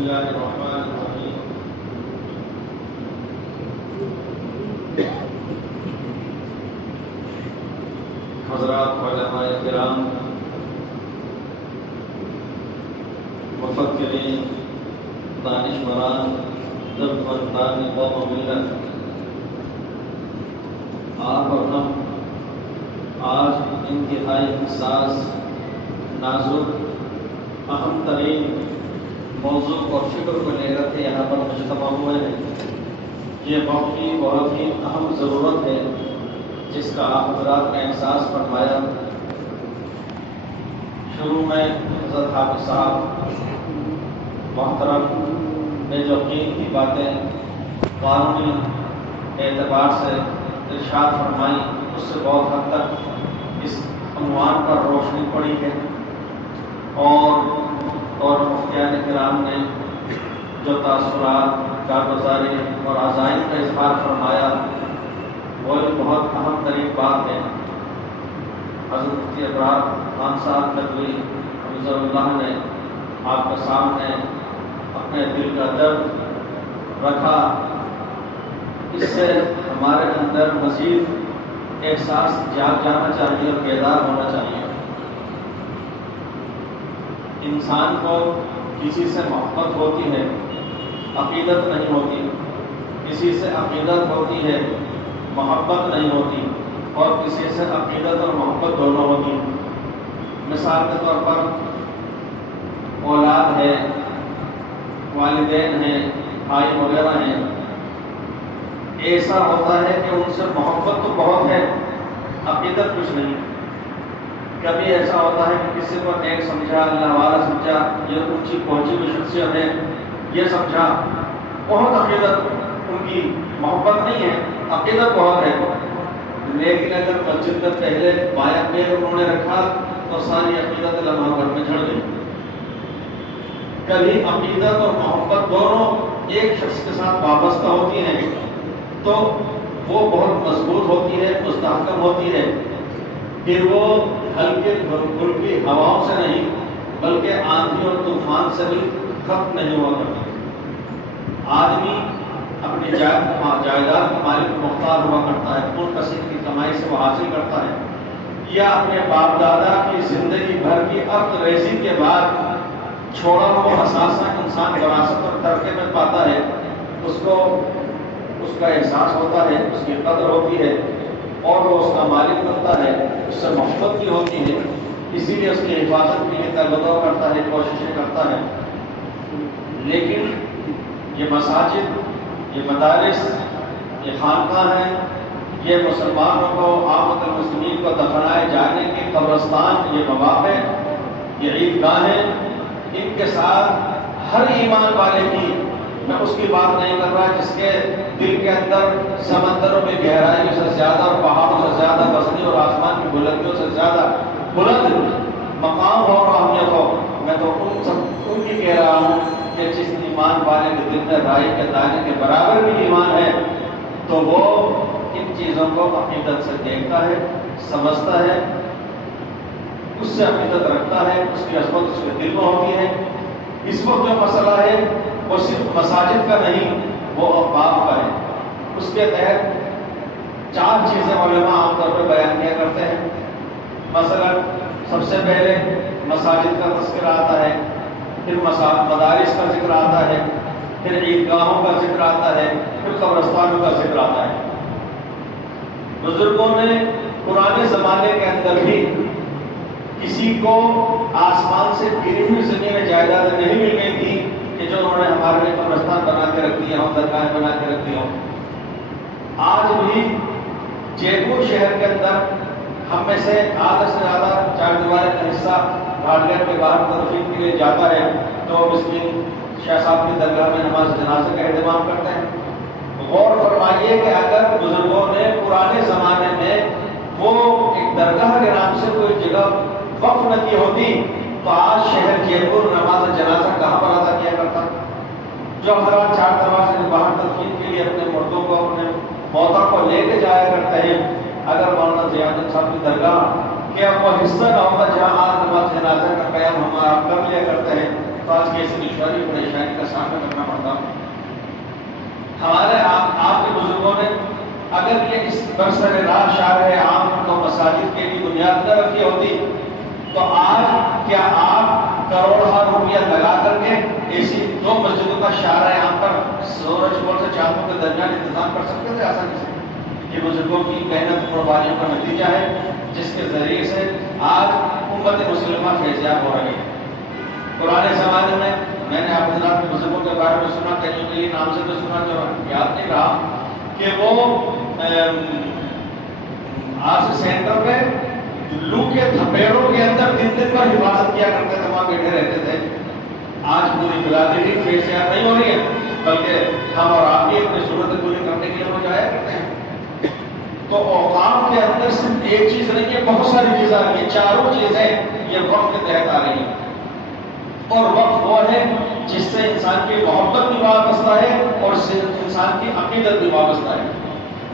الله الرحمن الرحيم. حضرات علماء کرام، مفکرین، دانشوران، دردمندان قوم و ملت، آپ اور ہم آج انتہائی حساس، نازک، اہم ترین موضوع اور فکر کو لے کر کے یہاں پر مجتمع ہوئے ہیں۔ یہ بہت ہی اہم ضرورت ہے جس کا آپ حضرات نے احساس فرمایا۔ شروع میں حضرت حافظ صاحب محترم نے جو قیمتی باتیں قانونی اعتبار سے ارشاد فرمائی، اس سے بہت حد تک اس عنوان پر روشنی پڑی ہے، اور مفتیان کرام نے جو تاثرات، کارگزاری اور عزائم کا اظہار فرمایا، وہ بہت اہم ترین بات ہے۔ حضرت مفتی ابرار خان صاحب ندوی حفظہ اللہ نے آپ کے سامنے اپنے دل کا درد رکھا۔ اس سے ہمارے اندر مزید احساس جاگ جانا چاہیے اور بیدار ہونا چاہیے۔ انسان کو کسی سے محبت ہوتی ہے، عقیدت نہیں ہوتی، کسی سے عقیدت ہوتی ہے، محبت نہیں ہوتی، اور کسی سے عقیدت اور محبت دونوں ہوتی۔ مثال کے طور پر اولاد ہے، والدین ہیں، بھائی وغیرہ ہیں، ایسا ہوتا ہے کہ ان سے محبت تو بہت ہے، عقیدت کچھ نہیں۔ کبھی ایسا ہوتا ہے کہ کسی کو نیک سمجھا، اللہ والا سمجھا، یہ اونچی پہنچی ہوئی شخصیت ہے، یہ سمجھا، بہت عقیدت، ان کی محبت نہیں ہے، عقیدت بہت ہے، لیکن اگر مسجد میں پہلے بایاں پیر انہوں نے رکھا تو ساری عقیدت لمحہ بھر میں جھڑ گئی۔ کبھی عقیدت اور محبت دونوں ایک شخص کے ساتھ وابستہ ہوتی ہیں تو وہ بہت مضبوط ہوتی ہے، مستحکم ہوتی ہے، پھر وہ ہلکے پھلکی ہواؤں سے نہیں بلکہ آندھی اور طوفان سے بھی ختم نہیں ہوا کرتی۔ آدمی اپنی جائیداد کا مالک مختار ہوا کرتا ہے، منقسم کی کمائی سے وہ حاصل کرتا ہے، یا اپنے باپ دادا کی زندگی بھر کی عقد ریزی کے بعد چھوڑا ہوا حساسہ انسان وراثت اور ترکے میں پاتا ہے، اس کو اس کا احساس ہوتا ہے، اس کی قدر ہوتی ہے، اور وہ اس کا مالک بنتا ہے، اس سے محبت بھی ہوتی ہے، اسی لیے اس کی حفاظت کے لیے تلبدہ کرتا ہے، کوششیں کرتا ہے۔ لیکن یہ مساجد، یہ مدارس، یہ خانقاہ ہیں، یہ مسلمانوں کو، عامت المسلمین کو دفنائے جانے کے قبرستان، یہ مواقع، یہ عیدگاہیں، ان کے ساتھ ہر ایمان والے کی، میں اس کی بات نہیں کر رہا جس کے دل کے اندر سمندروں میں گہرائیوں سے زیادہ اور پہاڑوں سے زیادہ وسیع اور آسمان کی بلندیوں سے زیادہ بلند مقام ہو اور اہمیت ہو، میں تو ان کی کہہ رہا ہوں کہ جس ایمان والے کے دل میں رائی کے دانے کے برابر بھی ایمان ہے تو وہ ان چیزوں کو عقیدت سے دیکھتا ہے، سمجھتا ہے، اس سے عقیدت رکھتا ہے، اس کی عظمت اس کے دل میں ہوتی ہے۔ اس وقت جو مسئلہ ہے وہ صرف مساجد کا نہیں، وہ اوقاف کا ہے۔ اس کے تحت 4 چیزیں علماء عام طور پہ بیان کیا کرتے ہیں۔ مثلا سب سے پہلے مساجد کا تذکرہ آتا ہے، پھر مدارس کا ذکر آتا ہے، پھر عیدگاہوں کا ذکر آتا ہے، پھر قبرستانوں کا ذکر آتا ہے۔ بزرگوں نے پرانے زمانے کے اندر بھی کسی کو آسمان سے گری ہوئی زمین میں جائیداد نہیں مل گئی تھی کہ جو انہوں نے ہمارے لیے قبرستان بنا کے رکھ دیا ہوں، درگاہیں بنا کے رکھ دیا ہوں۔ آج بھی جے پور شہر کے اندر ہم میں سے آدھا سے زیادہ چاردیواری کا حصہ گھاٹ گیٹ کے باہر ترفیق کے لیے جاتا ہے تو مسکین شاہ صاحب کی درگاہ میں نماز جنازے کا اہتمام کرتے ہیں۔ غور فرمائیے کہ اگر بزرگوں نے پرانے زمانے میں وہ ایک درگاہ کے نام سے کوئی جگہ وقف نہ کی ہوتی تو آج شہر جے پور نماز جنازہ کہاں پر ادا کیا کرتا؟ جو حضرات 4 دروازے سے باہر تدفین کے لیے اپنے مردوں کو، اپنے موتیٰ کو لے کے جایا کرتے ہیں، اگر مولانا ضیاءالدین صاحب کی درگاہ کہ وہ حصہ نہ ہوتا جہاں آج نماز جنازہ کا قیام ہم آپ کر لیا کرتے ہیں، الفاظ کی ایسی دشواری پریشانی کا سامنا کرنا پڑتا. ہمارے آپ کے بزرگوں نے اگر یہ اس برسر راہ شارع عام کو مساجد کے لیے بنیاد نہ رکھی ہوتی تو آج کیا آپ کروڑوں روپیہ لگا کر کے ایسی 2 مسجدوں کا شارع عام پر سورج پور سے چاندوں کے درمیان انتظام کر سکتے تھے آسانی سے؟ یہ بزرگوں کی محنت قربانیوں کا نتیجہ ہے جس کے ذریعے سے آج امت مسلمہ فیضیاب ہو رہی ہے. پرانے زمانے میں نے آپ حضرات کے بزرگوں کے بارے میں سنا، کئیوں کے لیے نام سے تو سنا، جو یاد نہیں رہا، کہ وہ آج سینٹر میں لو کے تھپیڑوں کے اندر دن پر حفاظت کیا کرتے تھے، وہاں بیٹھے رہتے تھے. آج پوری برادری فیضیاب نہیں ہو رہی ہے، بلکہ ہم اور آپ بھی اپنی ضرورت پوری کرنے کے لیے وہ جایا کرتے ہیں. تو اوقاف کے اندر صرف ایک چیز نہیں ہے، بہت ساری چیزیں آ رہی ہیں. چاروں چیزیں یہ وقت کے تحت آ رہی ہیں. اور وقت وہ ہے جس سے انسان کی محبت بھی وابستہ ہے اور انسان کی عقیدت بھی وابستہ ہے.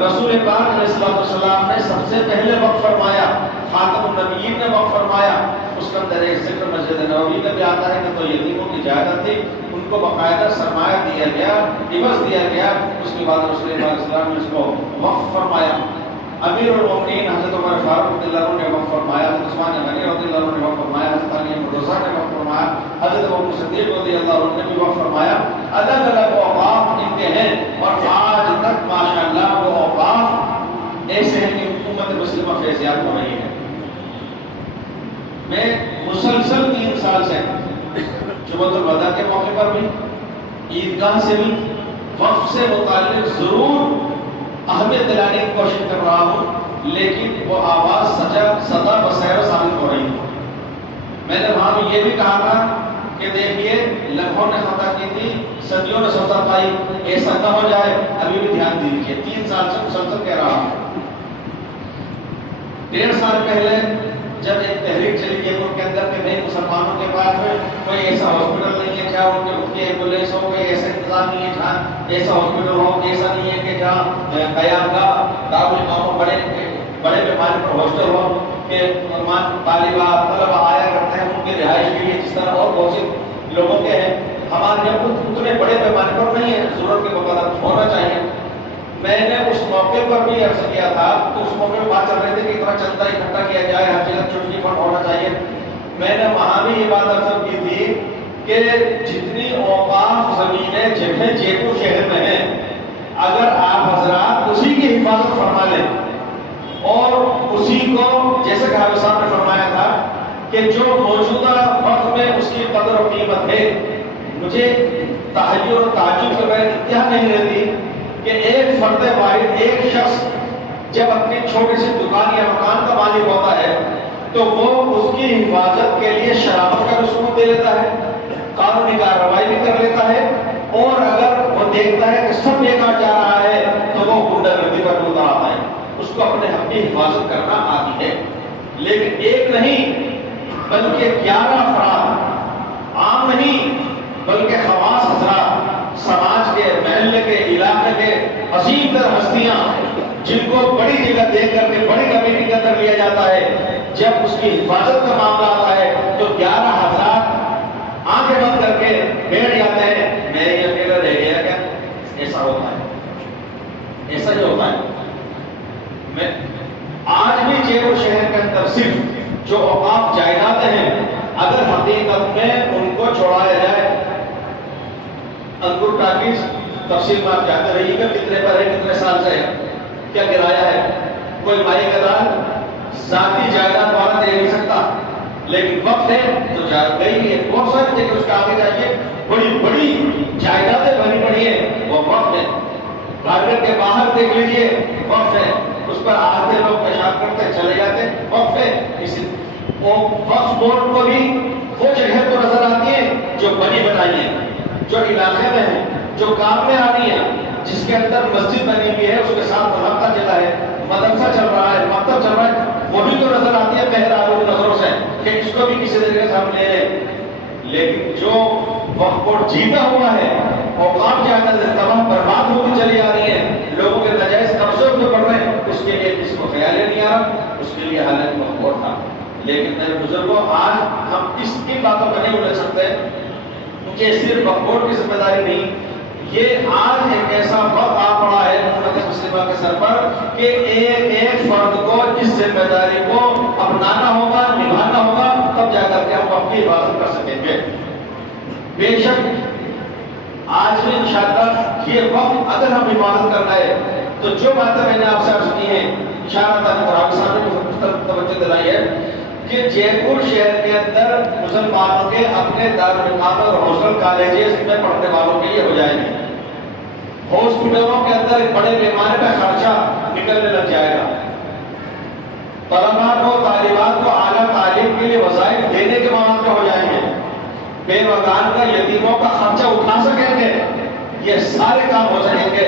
رسول پاک علیہ السلام نے سب سے پہلے وقت فرمایا، خاتم النبیین نے وقت فرمایا. اس کے اندر ایک ذکر مسجد نبوی کا بھی آتا ہے کہ تو یتیموں کی جائیداد تھی، ان کو باقاعدہ سرمایہ دیا گیا، عوض دیا گیا. اس کے بعد رسول پاک علیہ السلام نے اس کو وقف فرمایا. امیر المومنین حضرت عمر فاروق رضی اللہ عنہ نے وقف فرمایا، حضرت عثمان غنی رضی اللہ عنہ نے وقف فرمایا، حضرت علی مرتضیٰ نے وقف فرمایا، حضرت ابو صدیق رضی اللہ عنہ نے بھی وقف فرمایا. الگ الگ اوقاف ان کے ہیں اور آج تک ماشاءاللہ وہ اوقاف ایسے ہیں کہ امت مسلمہ فیضیاب ہو رہی ہے. میں مسلسل 3 سال سے جمعۃ الوداع کے موقع پر بھی، عیدگاہ سے بھی وقف سے متعلق ضرور اہمیت دلانے کی کوشش کر رہا ہوں، لیکن وہ آواز سدا بسیرا ثابت ہو رہی ہے. میں نے وہاں بھی یہ بھی کہا تھا کہ دیکھیے لکھوں نے خطا کی تھی، صدیوں نے سزا پائی، ایسا نہ ہو جائے، ابھی بھی دھیان دیجیے. 3 سال سے مسلسل کہہ رہا ہوں. 1.5 سال پہلے جب ایک تحریک چلی گئی ان کے اندر کہ نہیں مسلمانوں کے پاس میں کوئی ایسا ہاسپٹل نہیں ہے جہاں ان کے مفتی ایمبولینس ہو، کوئی ایسا انتظام نہیں ہے جہاں ایسا ہاسپٹل ہو، ایسا نہیں ہے کہ جہاں قیام کا دارالامام بڑے پیمانے پر ہاسٹل ہو کہ طلبہ آیا کرتے ہیں ان کی رہائش کے لیے، جس طرح اور بہت سے لوگوں کے ہیں. ہمارے یہاں اتنے بڑے پیمانے پر نہیں ہے، ضرورت کے مطابق ہونا چاہیے. میں نے اس موقع پر بھی عرض کیا تھا، تو اس موقع پر بات چل رہی تھی کہ اتنا چندہ اکٹھا کیا جائے، ہر جگہ چھٹی فنڈ ہونا چاہیے. میں نے وہاں بھی یہ بات عرض کی تھی کہ جتنی اوقاف زمینیں جگہیں جے پور شہر میں ہیں، اگر آپ حضرات اسی کی حفاظت فرما لیں اور اسی کو جیسے کہ حافظ صاحب نے فرمایا تھا کہ جو موجودہ وقت میں اس کی قدر و قیمت ہے، مجھے تحیر اور تعجب کے بغیر انتہا نہیں رہتی کہ ایک فرد واحد، ایک شخص جب اپنی چھوٹی سی دکان یا مکان کا مالک ہوتا ہے تو وہ اس کی حفاظت کے لیے شرابت کا رسوم دے لیتا ہے، قانونی کارروائی بھی کر لیتا ہے، اور اگر وہ دیکھتا ہے کہ سب بیکار جا رہا ہے تو وہ غنڈہ گردی پر اتر آتا ہے. اس کو اپنے حق کی حفاظت کرنا آتی ہے. لیکن ایک نہیں بلکہ 11 افراد، عام نہیں بلکہ خواص حضرات، سماج کے، محلے کے، علاقے کے عظیم تر ہستیاں جن کو بڑی جگہ دیکھ کر کے بڑی کمیٹی کے اندر لیا جاتا ہے، جب اس کی حفاظت کا معاملہ آتا ہے تو 11 حضرات آنکھیں بند کر کے بیٹھ جاتے ہیں. میں یہ اکیلا رہ گیا کیا؟ ایسا ہوتا ہے، ایسا ہی ہوتا ہے. میں آج بھی جے پور شہر کے اندر صرف جو اوقاف جائیدادیں ہیں، اگر حقیقت میں ان کو چھوڑایا جائے، انگور ٹاکیز تفصیل میں آپ جاتے رہیے گا کتنے پر ہے، کتنے سال سے ہے، کیا کرایہ ہے، کوئی مائی گدار ذاتی جائیداد والا دے نہیں سکتا، لیکن وقت ہے تو گئی ہے. بہت ساری جگہ اس کے آگے جائیے، بڑی بڑی جائیدادیں بھری پڑی ہیں، وہ وقت ہے. گارڈن کے باہر دیکھ لیجیے، وقت ہے. اس پر آتے لوگ پیشاب کرتے چلے جاتے، وقت ہے. وہ وقت بورڈ کو بھی وہ جگہ تو نظر آتی ہے جو بنی بنائی ہے، جو علاقے میں ہے، جو کام میں آ رہی ہے، جس کے اندر مسجد بنی ہوئی ہے، اس کے ساتھ ملحقہ چلا ہے، مدرسہ چل رہا ہے، مکتب چل رہا ہے، وہ بھی تو نظر آتی ہے بہرحال نظروں سے کہ اس کو بھی کسی طریقے سے ہم لے لیں. لیکن جو وقت بورڈ جیتا ہوا ہے، اوقاف جاتا ہے، تمام برباد ہوتی چلی آ رہی ہے، لوگوں کے ناجائز قبضے میں پڑ رہے ہیں، اس کے لیے کسی کو خیال نہیں آ رہا، اس کے لیے حالت وقت بورڈ تھا. لیکن میرے بزرگوں، آج ہم اس کی باتوں کا نہیں بول سکتے یہ صرف وقت کی ذمہ داری نہیں، یہ آج ایک ایسا وقت آ پڑا ہے امت مسلمہ کے سر پر کہ ایک ایک فرد کو اس ذمہ داری کو اپنانا ہوگا، نبھانا ہوگا، تب جا کر کے ہم اپنی حفاظت کر سکیں گے۔ بے شک آج بھی انشاءاللہ یہ وقت اگر ہم حفاظت کرنا ہے تو جو باتیں میں نے آپ سے عرض کی ہیں اشارہ قرآن صاحب نے توجہ دلائی ہے کہ جے پور شہر کے اندر مسلمانوں کے اپنے دارالمعارف اور ہاسٹل کالجز میں پڑھنے والوں کے لیے ہو جائیں گے، ہاسپٹلوں کے اندر ایک بڑے پیمانے پہ خرچہ نکلنے لگ جائے گا، طلباء کو طالبات کو اعلیٰ تعلیم کے لیے وظائف دینے کے مواقع ہو جائیں گے، بے وطن کا یتیموں کا خرچہ اٹھا سکیں گے، یہ سارے کام ہو سکیں گے،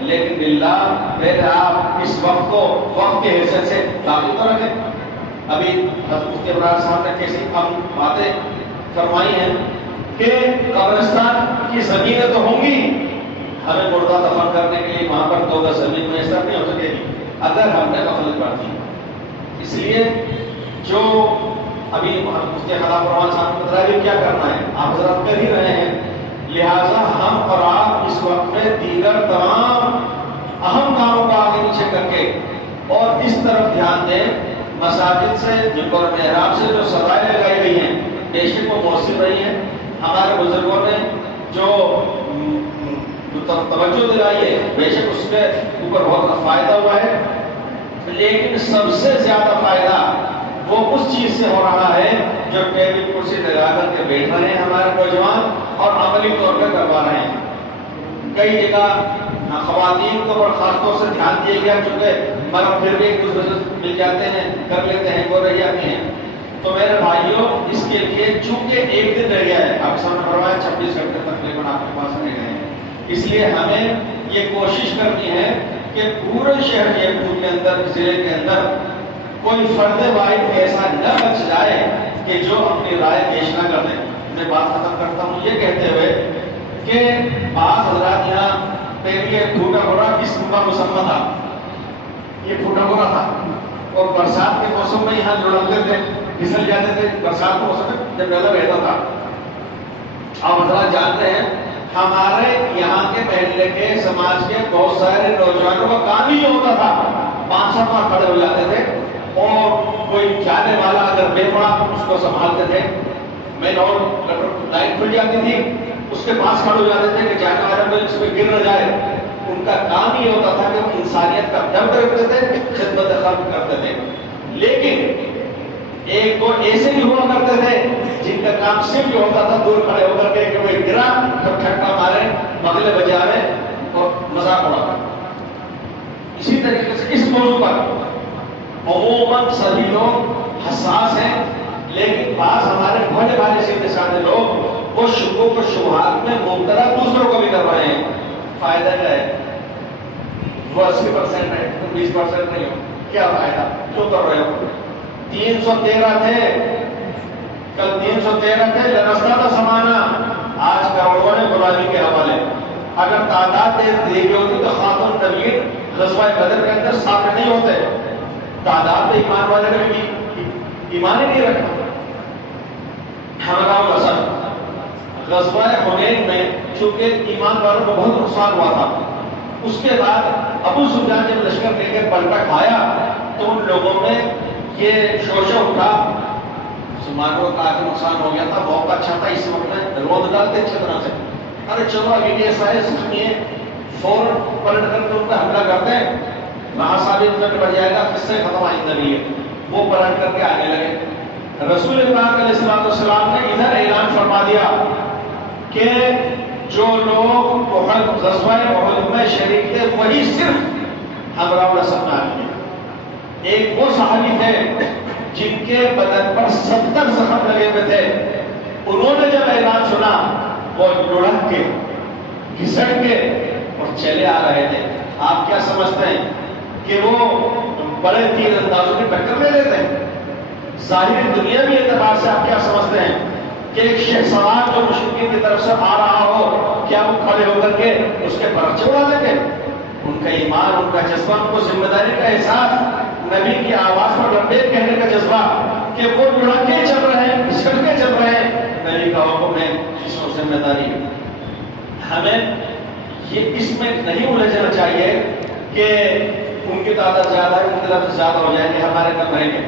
لیکن باللہ میرے آپ اس وقت کو وقت کے حیثیت سے داخل تو رکھیں۔ ابھی حضرت مفتی ابرار صاحب نے کیسی ہم باتیں فرمائی ہیں کہ قبرستان کی زمینیں تو ہوں گی، ہمیں مردہ دفن کرنے کے لیے وہاں پر 2 گز زمین میسر نہیں ہو سکے گی اگر ہم نے غفلت برتی۔ اس لیے جو ابھی مفتی خلاف الرحمان صاحب نے بتایا کہ کیا کرنا ہے، آپ حضرات کر ہی رہے ہیں، لہٰذا ہم اور آپ اس وقت میں دیگر تمام اہم کاموں کو آگے پیچھے کر کے اور اس طرف دھیان دیں مساجد سے جن پر محراب سے جو سزائیں لگائی گئی ہیں بے شک وہ مؤثر رہی ہیں، ہمارے بزرگوں نے جو توجہ دلائی ہے بے شک اس کے اوپر بہت فائدہ ہوا ہے، لیکن سب سے زیادہ فائدہ وہ اس چیز سے ہو رہا ہے جو ٹیبل کرسی لگا کر کے بیٹھ رہے ہیں ہمارے نوجوان اور عملی طور پہ کروا رہے ہیں۔ کئی جگہ خواتین کو اور خاص طور سے دھیان دیا گیا چونکہ مرد پھر بھی ایک دوسرے سے مل جاتے ہیں، کر لیتے ہیں، وہ رہ جاتے ہیں، تو میرے بھائیوں اس کے لیے چونکہ ایک دن رہ گیا ہے، آپ سامنے فرمایا 26 گھنٹے تقریباً آپ کے پاس رہ گئے ہیں، اس لیے ہمیں یہ کوشش کرنی ہے کہ پورے شہر جے پور کے اندر ضلع کے اندر کوئی فرد واحد ایسا نہ بچ جائے کہ جو اپنی رائے پیش نہ کر دے۔ میں بات ختم کرتا ہوں یہ کہتے ہوئے کہ بعض حضرات یہاں پہلے پھوٹا گھوڑا کس کا مسمى تھا، یہ پھوٹا گھوڑا تھا اور برسات کے موسم میں یہاں لڑکتے تھے، پھسل جاتے تھے، برسات کے موسم میں جب ڈالا بہتا تھا۔ آپ حضرات جانتے ہیں ہمارے یہاں کے محلے کے سماج کے بہت سارے نوجوانوں کا کام ہی ہوتا تھا 500 ماہ کھڑے ہو جاتے تھے اور کوئی جانے والا اگر بے پڑا اس کو سنبھالتے تھے، مین اور لائن کھل جاتی تھی اس کے پاس کھڑے ہو جاتے تھے کہ جانے والا میں اس پہ گر نہ جائے۔ ان کا کام ہی ہوتا تھا کہ وہ انسانیت کا درد رکھتے تھے، خدمت خلق کرتے تھے، لیکن ایک دو ایسے بھی ہوا کرتے تھے جن کا کام صرف یہ ہوتا تھا دور کھڑے ہو کر کے کہ وہ گرا پھر ٹھٹکا مارے، بغلے بجائے اور مذاق اڑا۔ اسی طریقے سے اس موضوع پر عموماً سبھی لوگ حساس ہیں، لیکن بعض ہمارے بڑے بڑے سیدھے سادے لوگ وہ شکوک و شبہات میں مبتلا دوسروں کو بھی کر رہے ہیں۔ فائدہ کیا ہے؟ وہ 80% ہے تو 20% نہیں ہو، کیا فائدہ؟ کیوں کر رہے ہو؟ 313 تھے، کل 313 تھے، لرزتا تھا زمانہ، آج کروڑوں نے غلامی کے حوالے۔ اگر تعداد دیکھی ہوتی تو خاتون نبیین غزوہ بدر کے اندر ساتھ نہیں ہوتے، تعداد ایمان والے نے بھی ایمان ہی نہیں رکھا۔ حملہ الاسد غزوہ حنین میں چونکہ ایمان والوں کو بہت نقصان ہوا تھا، اس کے بعد ابو سفیان جب لشکر لے کے پلٹا کھایا تو ان لوگوں میں یہ شوشہ اٹھا، مسلمانوں کو کافی نقصان ہو گیا تھا، موقع اچھا تھا، اس وقت میں روز ڈالتے اچھی طرح سے، ارے چلو ابھی بھی ایسا ہے زخمی ہے، فوراً پلٹ کر کے ان پہ حملہ کرتے ہیں، وہاں ثابت میں بڑھ جائے گا، کس سے ختم آئندہ نہیں ہے، وہ پلٹ کر کے آنے لگے۔ رسول اللہ علیہ السلام نے ادھر اعلان فرما دیا کہ جو لوگ غزوہ احد میں شریک تھے وہی صرف حمراء الاسد میں آئے۔ ایک وہ صحابی تھے جن کے بدن پر 70 زخم لگے ہوئے تھے، انہوں نے جب اعلان سنا وہ لڑک کے گھسٹ کے اور چلے آ رہے تھے۔ آپ کیا سمجھتے ہیں کہ وہ بڑے تیر اندازوں کی ٹکر لے لیتے ہیں؟ ظاہری دنیاوی اعتبار سے آپ کیا سمجھتے ہیں کہ ایک شہسوار جو مشرکین کی طرف سے آ رہا ہو کیا وہ کھڑے ہو کر کے اس کے پرچے اڑا دیں گے؟ ان کا ایمان، ان کا جذبہ، ان کو ذمہ داری کا احساس، نبی کی آواز پر لبیک کہنے کا جذبہ کہ وہ لڑکے چل رہے ہیں، گھسٹ کے چل رہے ہیں، نبی کا حکم ہے، اس میں ذمہ داری ہے. ہمیں یہ اس میں نہیں الجھنا چاہیے کہ ان کی تعداد زیادہ ہے، ان کی طرف زیادہ ہو جائے گی، ہمارے کم رہیں گے.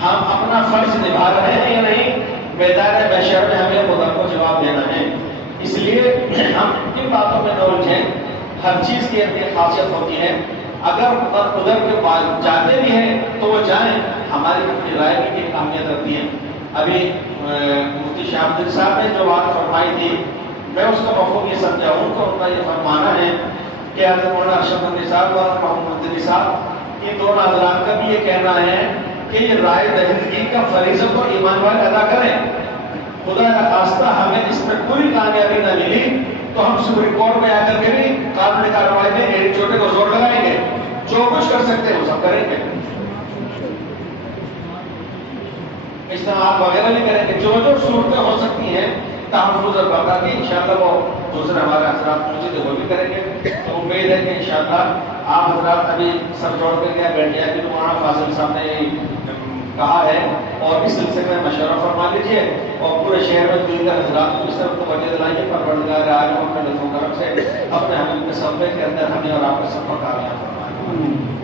ہم اپنا فرض نبھا رہے ہیں یا نہیں، میدان محشر میں ہمیں خدا کو جواب دینا ہے. اس لیے ہم ان باتوں میں نہ الجھیں. ہر چیز کی اپنی خاصیت ہوتی ہے. اگر ادھر کے بعد جاتے بھی ہیں تو وہ جائیں، ہماری اپنی رائے کی ایک اہمیت رکھتی ہے. ابھی مفتی شاہ عبد الرحمن صاحب نے جو بات فرمائی تھی، میں اس کا مفہوم یہ سمجھا ہوں کہ ان کا یہ فرمانا ہے کہ حضرت مولانا ارشد مدنی صاحب اور محمد مدنی صاحب، ان دونوں حضرات کا بھی یہ کہنا ہے کہ یہ رائے دہندگی کا فریضہ تو ایمان والے ادا کریں. خدا نخواستہ ہمیں اس میں کوئی کامیابی نہ ملی تو ہم سپریم کورٹ میں آ کر کے بھی قانونی کارروائی میں ایک چھوٹے کو زور لگائیں گے. جو کچھ کر سکتے ہیں وہ سب کریں گے، اجتماعات وغیرہ بھی کریں گے. جو صورتیں ہو سکتی ہیں تحفظ اور بقا کی، انشاءاللہ وہ دوسرے ہمارے حضرات پہنچے تو وہ بھی کریں گے. تو امید ہے کہ انشاءاللہ آپ حضرات ابھی سب چھوڑ کر کے بیٹھ جائے. کہ مولانا فاضل صاحب نے کہا ہے اور اس سلسلے میں مشورہ فرما لیجیے اور پورے شہر میں دیگر حضرات کو اس طرف توجہ دلائیے. پروردگار عالم اپنے لطف و کرم سے اپنے حمل کے صفحے کے اندر ہمیں اور آپ کو سب کو کامیاب فرمائے.